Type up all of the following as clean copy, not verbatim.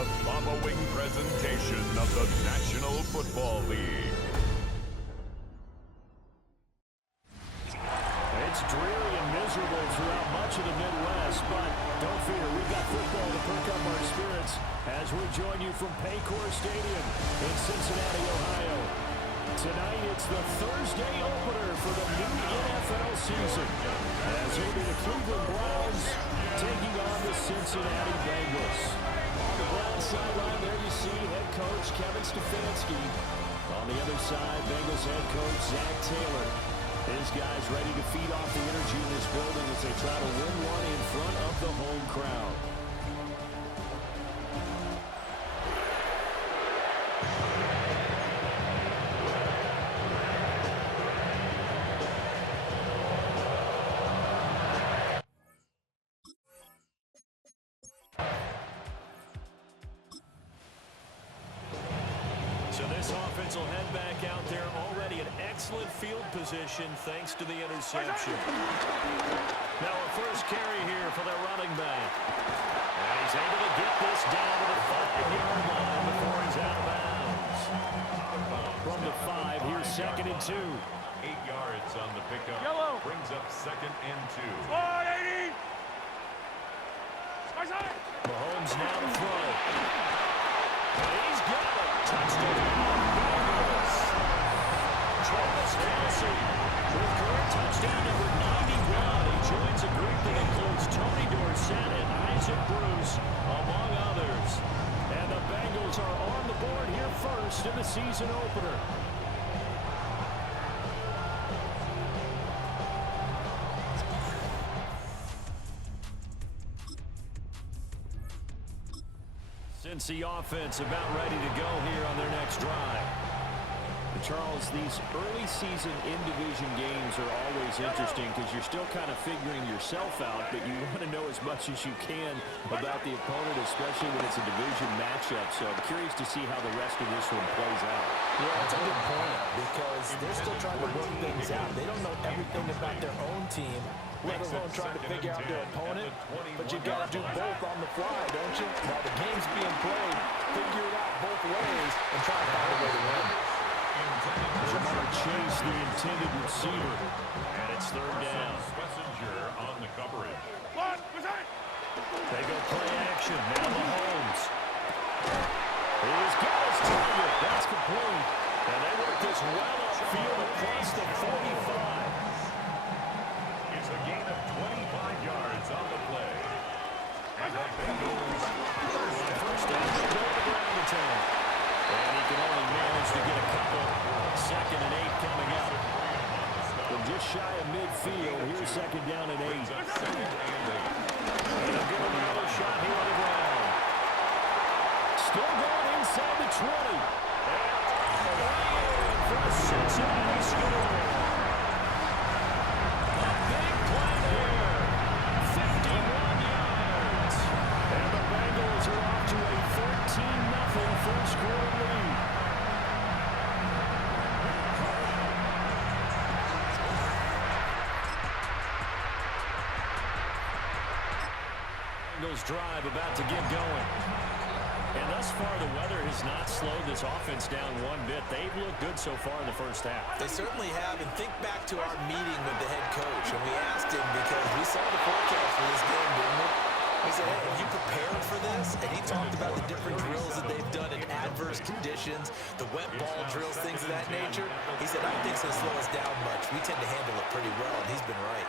the following presentation of the National Football League. It's dreary and miserable throughout much of the Midwest, but don't fear, we've got football to perk up our spirits as we join you from Paycor Stadium in Cincinnati, Ohio. Tonight, it's the Thursday opener for the new NFL season as it'll be the Cleveland Browns taking on the Cincinnati Bengals. On the Browns sideline, there you see head coach Kevin Stefanski. On the other side, Bengals head coach Zach Taylor. His guys ready to feed off the energy in this building as they try to win one in front of the home crowd. So this offense will head back out there already in excellent field position thanks to the interception. Now a first carry here for the running back. And he's able to get this down to the 5-yard line before he's out of bounds. From the 5, here's 2nd and 2. 8 yards on the pickup. Brings up 2nd and 2. Mahomes now to throw. And he's got it. Touchdown, Bengals. Travis Kelce with career touchdown number 91. He joins a group that includes Tony Dorsett and Isaac Bruce, among others. And the Bengals are on the board here first in the season opener. Cincy offense about ready to go here on their next drive. And Charles, these early season in-division games are always interesting because you're still kind of figuring yourself out, but you want to know as much as you can about the opponent, especially when it's a division matchup. So I'm curious to see how the rest of this one plays out. Yeah, that's a good point because they're still trying to work things out. They don't know everything about their own team, let alone trying to figure out their opponent. But you got to do both on the fly, don't you? While the game's being played, figure it out both ways and try to find a way to win. Jamar Chase, the intended receiver, and it's 3rd down. Messenger on the coverage. They go play action. Now Mahomes. He's got his target. That's complete. And they work this well upfield across the 45. It's a gain of 25 yards on the play. And the Bengals First down, they go to the ground attack. And he can only manage to get a couple. 2nd and 8 coming up. From just shy of midfield, here's 2nd down and 8. And he'll give him another shot here on the ground. Still going inside the 20. And for the Cincinnati score. A big play there. 51 yards. And the Bengals are off to a 13-0 first quarter lead. Bengals drive about to get going. And thus far, the weather has not slowed this offense down one bit. They've looked good so far in the first half. They certainly have. And think back to our meeting with the head coach. And we asked him because we saw the forecast for this game, didn't we? We said, hey, have you prepared for this? And he talked about the different drills that they've done in adverse conditions, the wet ball drills, things of that nature. He said, I don't think it's going to slow us down much. We tend to handle it pretty well, and he's been right.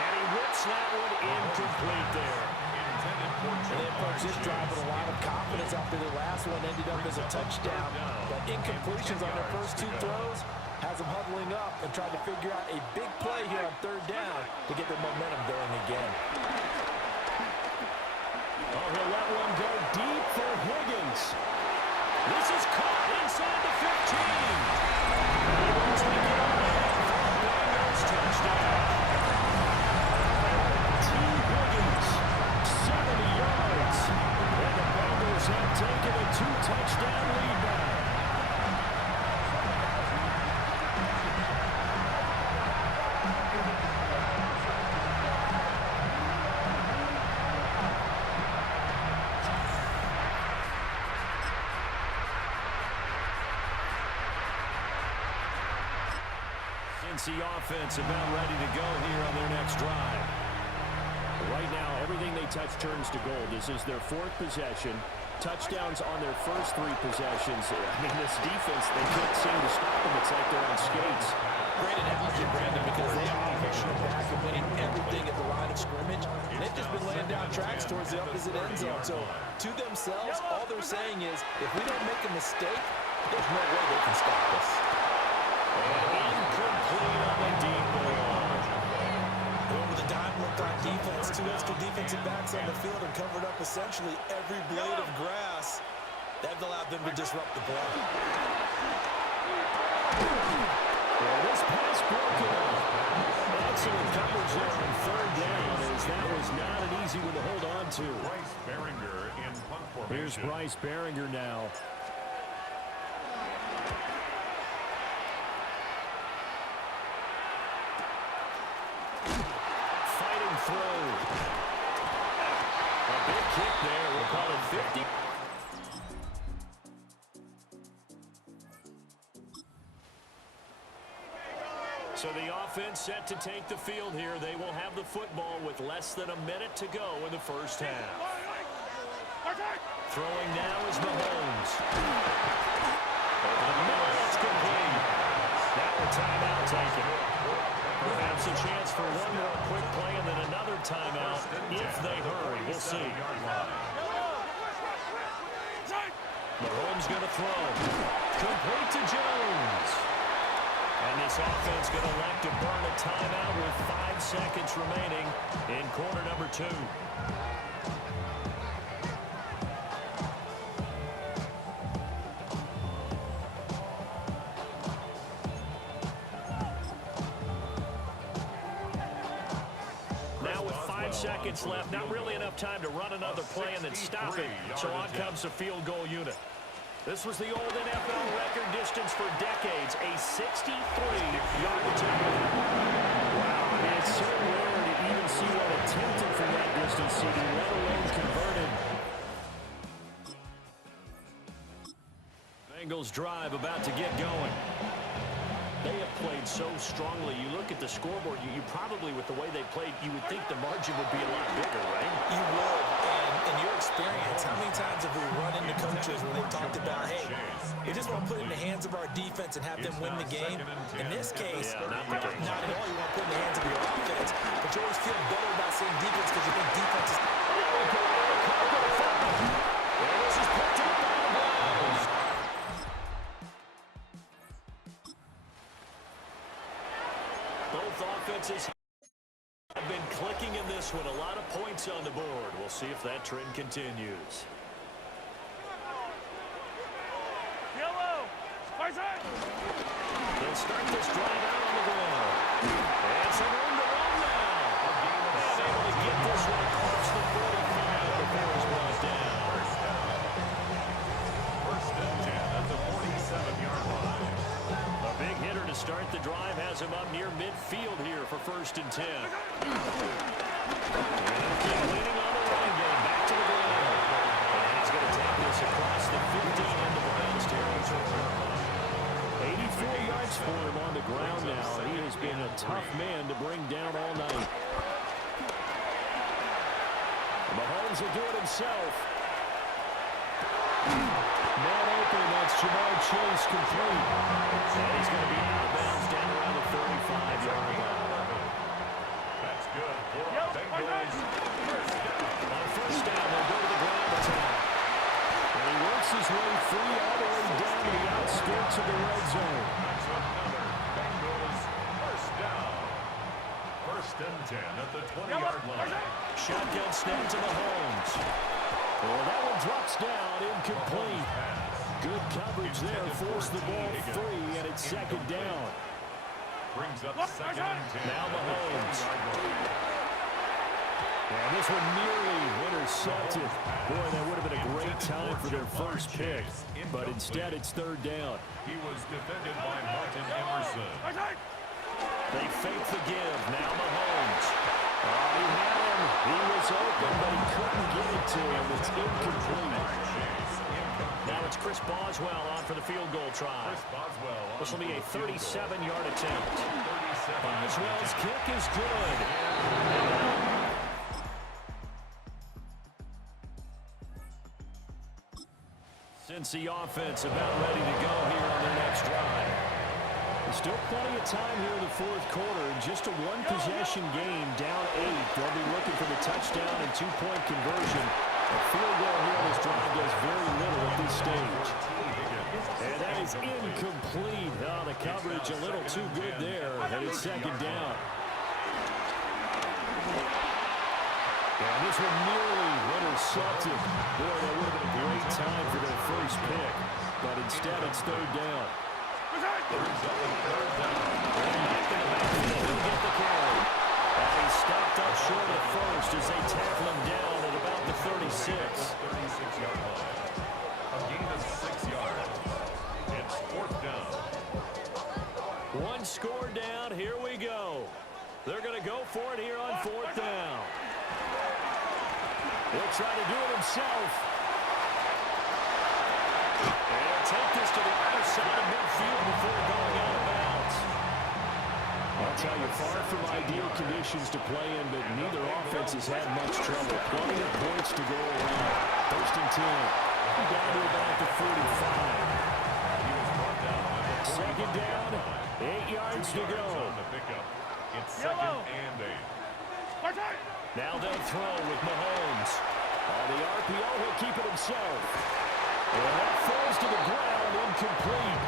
And he whips that one incomplete there. And they approached this drive with a lot of confidence after the last one ended up as a touchdown. But incompletions on their first 2 throws has them huddling up and trying to figure out a big play here on 3rd down to get the momentum going again. Oh, he'll let one go deep for Higgins. This is caught inside the 15. Able to get away from Bengals touchdown. T. Higgins, 70 yards. And the Bengals have taken a 2-touchdown lead back. gets the offense about ready to go here on their next drive. Right now, everything they touch turns to gold. This is their fourth possession. Touchdowns on their first three possessions. I mean, this defense, they can't seem to stop them. It's like they're on skates. Great analogy, Brandon, because they are pushing back and winning everything at the line of scrimmage. And they've just been laying down tracks towards the opposite end zone. So, to themselves, all they're saying is, if we don't make a mistake, there's no way they can stop us. Incomplete on the deep ball. With a dime look on defense, two extra defensive backs on the field and covered up essentially every blade of grass. That allowed them to disrupt the play. This pass broken up. Excellent coverage there on third down, as that was not an easy one to hold on to. Bryce Behringer in punt formation. Here's Bryce Behringer now. Fighting throw. A big kick there. We'll call it 50. So the offense set to take the field here. They will have the football with less than a minute to go in the first half. Throwing now is Mahomes. It's complete. Now a timeout taken. Perhaps a chance for one more quick play and then another timeout if they hurry. We'll see. Mahomes going to throw. Complete to Jones. And this offense going to elect to burn a timeout with 5 seconds remaining in quarter number 2. Now with 5 seconds left, not really enough time to run another play and then stop it. So on comes the field goal unit. This was the old NFL record distance for decades, a 63-yard attempt. Wow, I mean, it's so rare to even see one attempted from that distance, CD, let alone converted. Bengals drive about to get going. They have played so strongly. You look at the scoreboard, you probably, with the way they played, you would think the margin would be a lot bigger, right? You would. And in your experience, how many times have we run into coaches when they've talked about, hey, you just want to put it in the hands of our defense and have them win the game? In this case, not at all. You want to put it in the hands of your offense, but you always feel better about saying defense because you think defense is... This is picked up by the Browns. Both offenses have been clicking in this one. A lot of points on the board. We'll see if that trend continues. They'll start this drive out on the ground. And some room to run now. And able to get this one across the 45 before it's brought down. First and 10 at the 47-yard line. A big hitter to start the drive has him up near midfield here for first and 10. And keep leaning on the running game. Back to the ground. And he's going to take this across the 15 into Browns territory. 84 yards for him on the ground now. He has been a tough man to bring down all night. Mahomes will do it himself. Man open, that's Jamar Chase complete. And he's going to be out of bounds down around the 35-yard line. That's good for Bengals. On first down, they'll go to the ground attack. And he works his way free all the way down to the outskirts of the red zone. That's another Bengals first down. First and 10 at the 20-yard line. Shotgun snap to Mahomes. Well, that one drops down, incomplete. Good coverage there, forced the ball free, and it's second down. Brings up second and 10. Now Mahomes. And this one nearly intercepted. Boy, that would have been a great time for their first pick. But instead, it's third down. He was defended by Martin Emerson. They fake the give. Now Mahomes. He had him. He was open, but he couldn't get it to him. It's incomplete. Now it's Chris Boswell on for the field goal try. This will be a 37-yard attempt. Boswell's kick is good. Since the offense about ready to go here on their next drive. There's still plenty of time here in the fourth quarter. Just a one-possession game, down 8. They'll be looking for the touchdown and two-point conversion. A field goal here on this drive does very little at this stage. And that is incomplete. Oh, the coverage a little too good there. And it's second down. And this one nearly intercepted. Boy, that would have been a great time for their first pick. But instead, it's third down. He'll get the carry. And he's stopped up short at first as they tackle him down at about the 36. 36-yard line. A gain of 6 yards. It's fourth down. One score down. Here we go. They're going to go for it here on fourth down. He'll try to do it himself. And he'll take this to the other side of midfield before going out of bounds. I'll tell you, far from ideal conditions to play in, but neither offense has had much trouble. Plenty of points to go around. First and 10. Down to about the 45. Second down, 8 yards to go. It's second and 8. Now they'll throw with Mahomes. On the RPO, he'll keep it himself. And that falls to the ground, incomplete.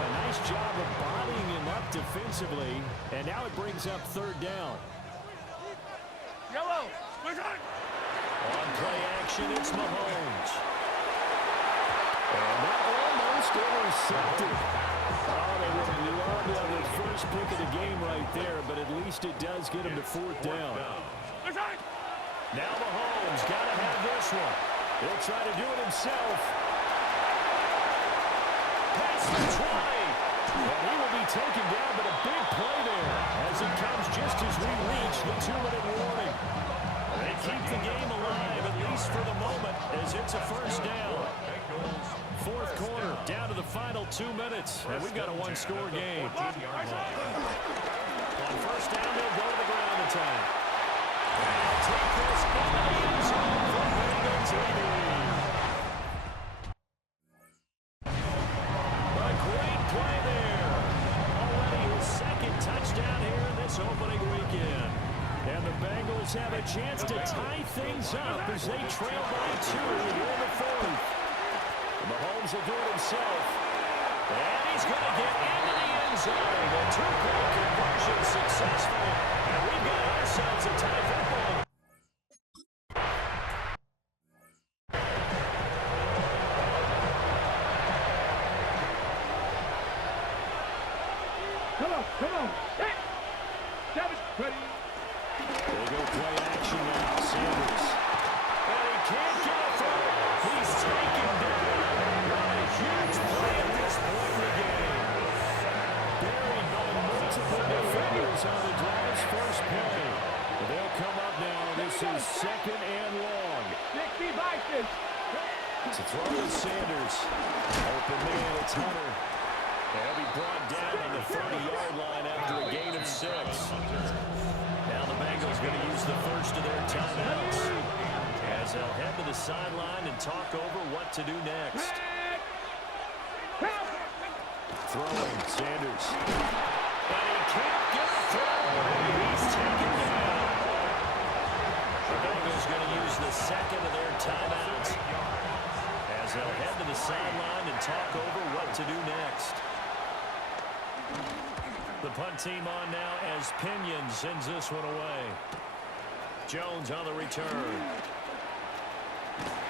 A nice job of bodying him up defensively. And now it brings up third down. On play action, it's Mahomes. And that almost intercepted. Oh, they would have loved to have their first pick of the game right there, but at least it does get him to fourth down. Now Mahomes got to have this one. He'll try to do it himself. Pass to Troy. And he will be taken down, but a big play there as it comes just as we reach the 2-minute warning. They keep the game alive, at least for the moment, as it's a first down. Fourth quarter, down to the final 2 minutes, and we've got a one-score game. On first down, they'll go to the ground attack. And take this in the end zone for Bengals leading. A great play there. Already his second touchdown here in this opening weekend. And the Bengals have a chance to tie things up as they trail by 2 here in the fourth. Mahomes will do it himself. And he's going to get into the end zone. The two-point conversion successful. And we've got ourselves a tie football. Come on. Hey! Davis, ready. They go play action now. Sanders. And he can't get it through. He's taken down. What a huge play at this point in the game. Buried by multiple defenders on the drive's first play. They'll come up now. This is second and long. 60 Vikings. To throw to Sanders. Open man, it's Hunter. They'll be brought down on the 30-yard line after a gain of 6. Now the Bengals going to use the first of their timeouts as they'll head to the sideline and talk over what to do next. Throwing, Sanders. And he can't get it through. He's taken down. The Bengals going to use the second of their timeouts as they'll head to the sideline and talk over what to do next. The punt team on now as Pinion sends this one away. Jones on the return.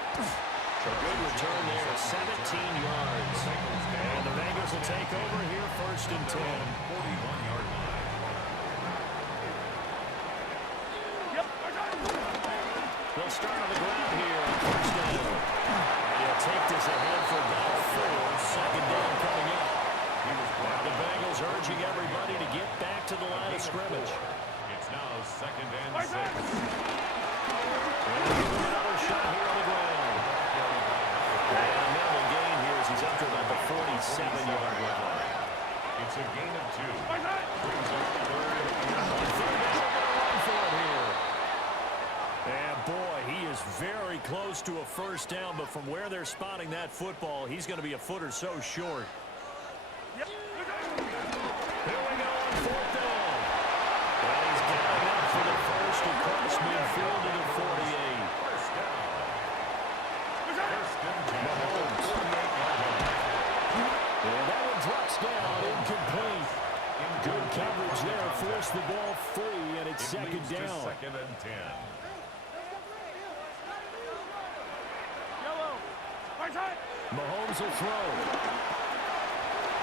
A good return there, 17 yards. And the Bengals will take over here first and 10. 41-yard line. They'll start on the ground here on first down. And he'll take this ahead for about 4. Second down coming up. Now the Bengals urging everybody to get back to the line of scrimmage. It's now second and 6. And another shot here on the ground. And a minimal gain here as he's up to about the 47-yard line. It's a gain of 2. Brings up third and Third down, they're going to run for it here. And boy, he is very close to a first down, but from where they're spotting that football, he's going to be a foot or so short. Here we go on fourth down. And he's got enough for the first across midfield to the 48. first down. First and 10. Mahomes. 48-yard line. And that one drops down, incomplete. Good coverage there, forced the ball free, and it's It second leads to down. second and 10. Mahomes will throw.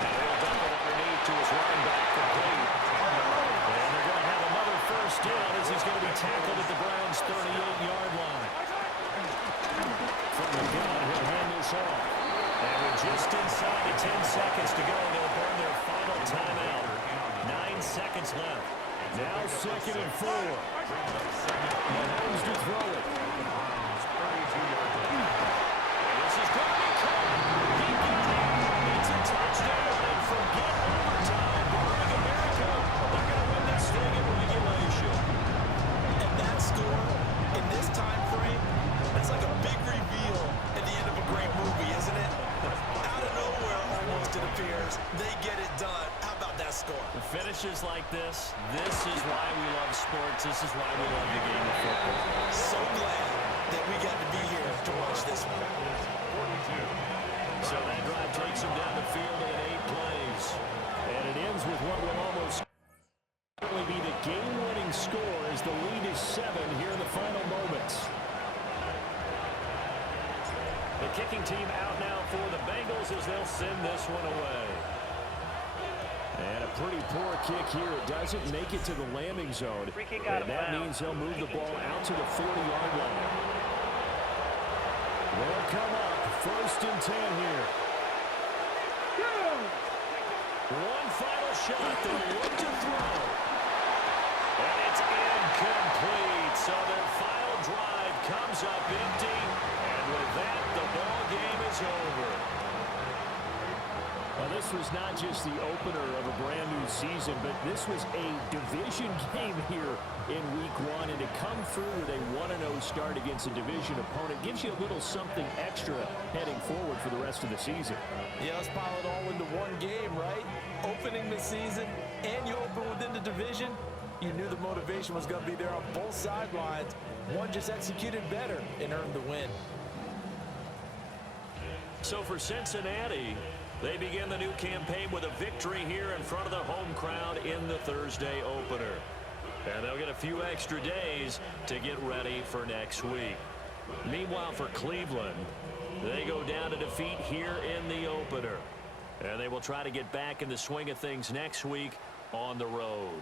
And he'll dump it underneath to his running back, complete. And they're going to have another first down as he's going to be tackled at the Browns' 38-yard line. From the gun, he'll hand this off. And we're just inside the 10 seconds to go. They'll burn their final timeout. 9 seconds left. Now second and 4. Mahomes to throw it. 32-yard line. This is going to be caught. He got it. It's a touchdown. And forget overtime. Boring America. They're going to win this thing in regulation. And that score in this time frame, that's like a big reveal at the end of a great movie, isn't it? Out of nowhere, almost it appears, they get it done. How about that score? The finishes like this is why we love sports. This is why we love the game of football. So glad that we got to be here to watch this one. 42. So that drive takes him down the field in 8 plays. And it ends with what will almost certainly be the game-winning score as the lead is 7 here in the final moments. The kicking team out now for the Bengals as they'll send this one away. And a pretty poor kick here. It doesn't make it to the landing zone. And that means they'll move the ball out to the 40-yard line. They'll come up. First and 10 here. One final shot. They'll look to throw. And it's incomplete. So their final drive comes up empty. And with that, the ball game is over. Well, this was not just the opener of a brand new season, but this was a division game here in week 1. And to come through with a 1-0 start against a division opponent gives you a little something extra heading forward for the rest of the season. Yeah, let's pile it all into one game, right? Opening the season, and you open within the division. You knew the motivation was going to be there on both sidelines. One just executed better and earned the win. So for Cincinnati, they begin the new campaign with a victory here in front of the home crowd in the Thursday opener. And they'll get a few extra days to get ready for next week. Meanwhile, for Cleveland, they go down to defeat here in the opener. And they will try to get back in the swing of things next week on the road.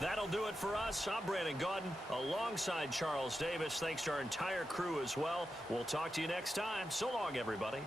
That'll do it for us. I'm Brandon Gaudin alongside Charles Davis. Thanks to our entire crew as well. We'll talk to you next time. So long, everybody.